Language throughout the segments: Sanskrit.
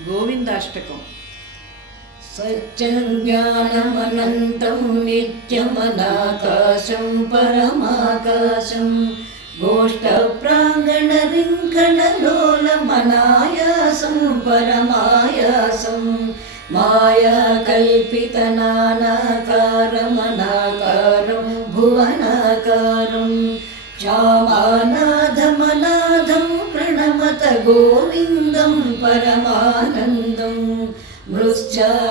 गोविन्दाष्टकम्। सच्चिज्ञानमनन्तं नित्यमनाकाशं परमाकाशं गोष्ठप्राङ्गणरिङ्गणलोलमनायासं परमायासं मायाकल्पितनानाकारमनाकारं भुवनाकारं श्यामानाथमनाथं प्रणमत गोविन्दं परमानन्दं मृच्छामत्सीहेति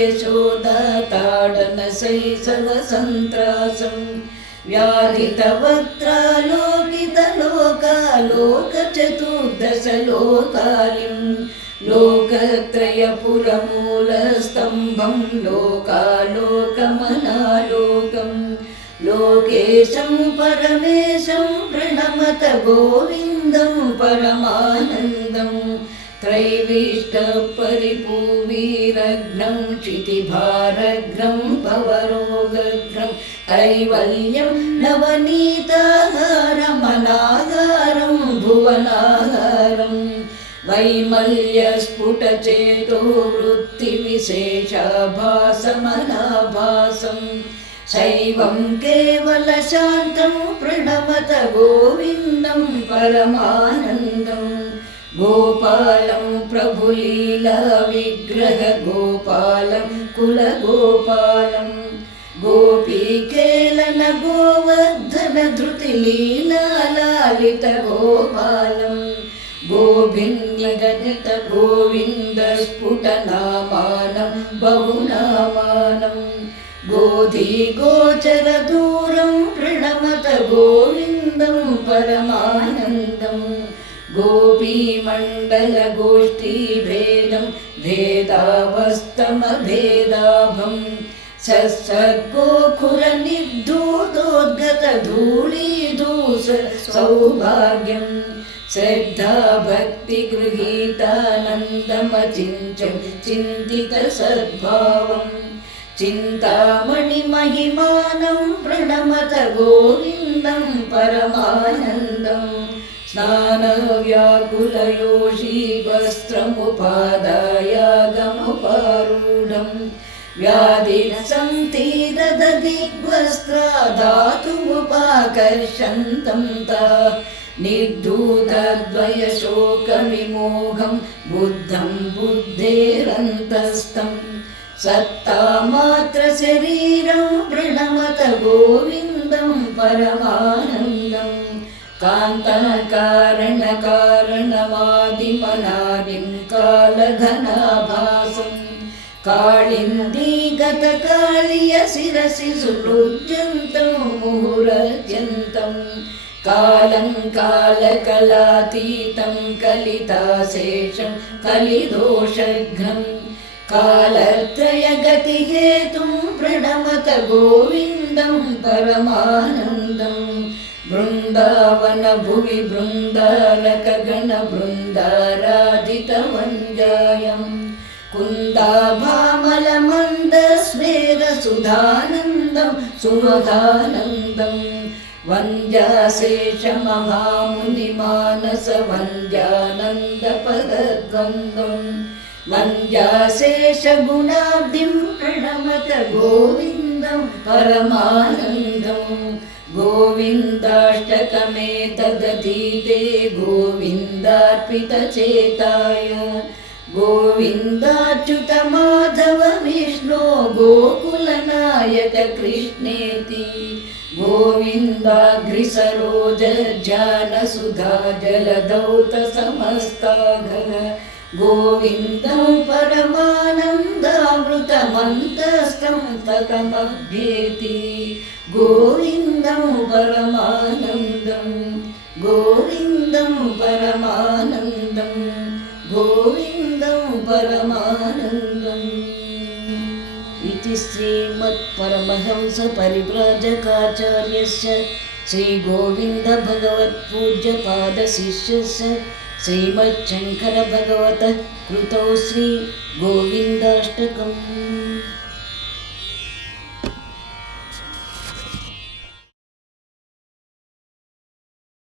यशोदाताडनशैशवसन्त्रासं व्याधितवक्त्रालोकितलोकालोकचतुर्दशलोकालिं लोकत्रयपुरमूलस्तम्भं लोकालोकमनालोकं लोकेशं परमेशं प्रणमत गोविन्दं परमानन्दं त्रैविष्टपरिपूवीरघ्नं क्षितिभारघ्नं भवरोगघ्नं कैवल्यं नवनीताहारमनाहारं भुवनाहारं वैमल्यस्फुटचेतो वृत्तिविशेषाभासमनाभासं शैवं केवलशान्तं प्रणमत गोविन्दं परमानन्दं गोपालं प्रभुलीलाविग्रह गोपालं कुलगोपालं गोपीकेलन गोवर्धन धृतिलीलालित गोपालं गोभिन्यगणित गोविन्दस्फुटनामानं बहुनामानं गोधीगोचरदूरं प्रणमत गोविन्दं परमानन्दं गोपीमण्डलगोष्ठीभेदं भेदावस्तमभेदाभं सौभाग्यं श्रद्धाभक्तिगृहीतानन्दमचिन्त्यं चिन्तितसद्भावं चिन्तामणिमहिमानं प्रणमत गोविन्दं परमानन्दं स्नानव्याकुलयोषीवस्त्रमुपादायागमुपारूढं व्याधिसन्तीरददिग्वस्त्रादातुमुपाकर्षन्तं ता निर्धूतद्वयशोकविमोहं बुद्धं बुद्धेरन्तस्थं सत्तामात्रशरीरं प्रणमत गोविन्दं परमानन्दं कान्ताकारणकारणमादिमनादिं कालघनाभासं काळिन्दीगतकालिय शिरसि सुहृद्यन्तं मुहुरत्यन्तं कालं कालकलातीतं कलिताशेषं कलिदोषघ्नं कालत्रयगतिहेतुं प्रणमत गोविन्दं परमानन्दं बृन्दावनभुवि बृन्दारकगणबृन्दाराधितवन्द्यायं कुन्दाभामलमन्दस्मेरसुधानन्दं सुमहानन्दं वन्द्याशेषमहामुनिमानसवन्द्यानन्दपदद्वन्द्वं वन्द्याशेषगुणाब्धिं प्रणमत गोविन्दं परमानन्दं गोविन्दाष्टकमेतदधीते गोविन्दार्पितचेताय गोविन्दाच्युत माधव विष्णो गोकुलनायक कृष्णेति गोविन्दाग्रिसरोजज्ञानसुधा जलधौत समस्ताघ गोविन्दं परमानन्दामृतमन्तस्थं ततमभ्येति गोविन्दं परमानन्दं गोविन्दं परमानन्दं गोविन्दं परमानन्दम् इति श्रीमत्परमहंसपरिव्राजकाचार्यस्य श्रीगोविन्दभगवत्पूज्यपादशिष्यस्य श्रीमच्छङ्करभगवतः कृतौ श्रीगोविन्दाष्टकम्।